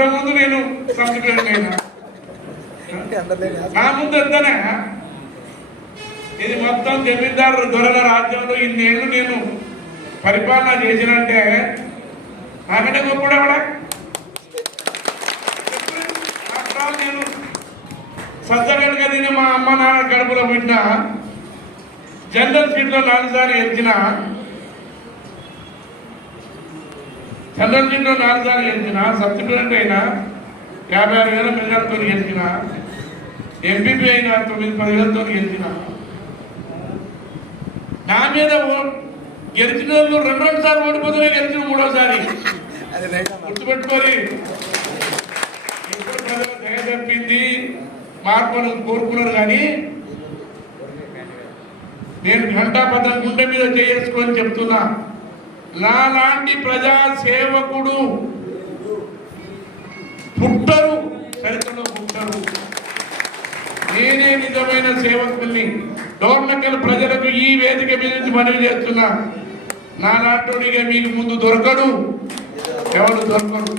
కంటే ముందు నేను ఆ నా ముందు అంతనే ఇది మొత్తం జమీందారు దొరల రాజ్యంలో ఇన్నేళ్ళు నేను పరిపాలన చేసినంటే నాకంటే గొప్పడా నేను సజ్జగలుగా తిని మా అమ్మ నాన్న కడుపులో పుట్టిన జనరల్ సీట్లో నాలుగుసారి సార్లు గెలిచిన జనరల్ నాలుగు సార్లు గెలిచిన సబ్సిడెంట్ అయినా యాభై ఆరు వేల మెజార్టీతో గెలిచిన ఎంపీపీ అయినా తొమ్మిది పదివేలతో గెలిచిన. నా మీద ఓ- గెలిచిన వాళ్ళు రెండు రెండు సార్లు ఓడిపోతేనే గెలిచిన మూడోసారి. గుర్తుపెట్టుకోవాలి ఇప్పుడు దయ తప్పింది మార్పును కోరుకున్నారు కానీ నేను ఘంటాపథం గుండె మీద చేసుకొని చెప్తున్నా. నాలాంటి ప్రజా సేవకుడు పుట్టరు చరిత్రలో పుట్టరు. నేనే నిజమైన సేవకుల్ని. డోర్లకెళ్ళి ప్రజలకు ఈ వేదిక మీద నుంచి మనవి చేస్తున్నా. నా మీకు ముందు దొరకడు ఎవరు దొరకడు.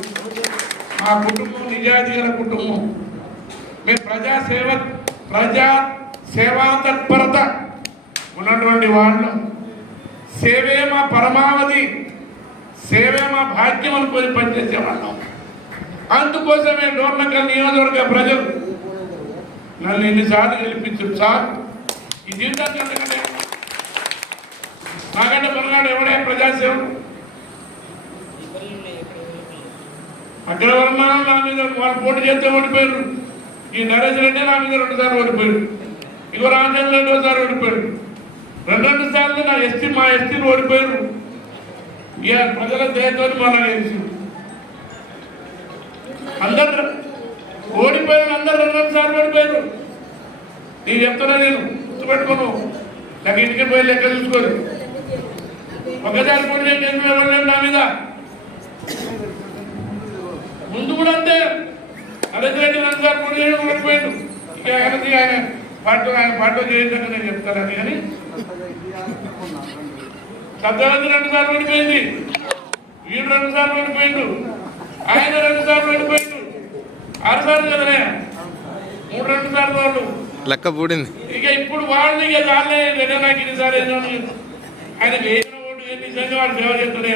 మా కుటుంబం నిజాయితీ గల కుటుంబం. మేము ప్రజా సేవ ప్రజా సేవా తత్పరత ఉన్నటువంటి వాళ్ళు. సేవే మా పరమావధి. సేవే మా భాగ్యం అనుకొని పనిచేసేవాళ్ళం అందుకోసమే డోర్నకల్ నియోజకవర్గ ప్రజలు నన్ను ఎన్నిసార్లు గెలిపించారు సార్. ఈ జీవితాన్ని ఎందుకంటే నాకంటే మనగాడు ఎవడే ప్రజాసేవకు అక్కడ నా మీద వాళ్ళు పోటీ చేస్తే ఓడిపోయారు. ఈ నరేష్ రెడ్డి నా మీద రెండుసార్లు ఓడిపోయాడు ఇగో రాజేంద్ర రెడ్డి ఒకసారి ఓడిపోయాడు రెండు రెండు సార్లు నా ఎస్టీ మా ఎస్టీలు ఓడిపోయారు. ఇక ప్రజల దయతో మనం గెలిచి అందరు ఓడిపోయారు అందరు రెండు రెండు సార్లు ఓడిపోయారు. నేను చెప్తున్నా నేను గుర్తుపెట్టుకోను. నాకు ఇంటికి పోయి లెక్క చూసుకోరు. ఒకసారి కూడా నేను ఎవరు నా మీద. ముందు కూడా అంతే. నరేంద్ర రెడ్డి నన్ను సార్ పోటీ ఓడిపోయాడు ఇక ఆయన ఆయన పార్టీ ఆయన పార్టీ చేయించాక నేను చెప్తానని కానీ సత్యవతి రెండు సార్లు ఓడిపోయింది. వీడు రెండు సార్లు ఓడిపోయిండు. ఆయన రెండు సార్లు ఓడిపోయిండు. ఆరు సార్లు కదనే? మూడు రెండు సార్లు వాళ్ళు. లెక్క పూడింది. ఇక ఇప్పుడు వాళ్ళు ఇక రెడ్డి నాకు ఏదో అని ఆయన వేసిన ఓటు నిజంగా వాడు సేవ చేస్తున్నాయి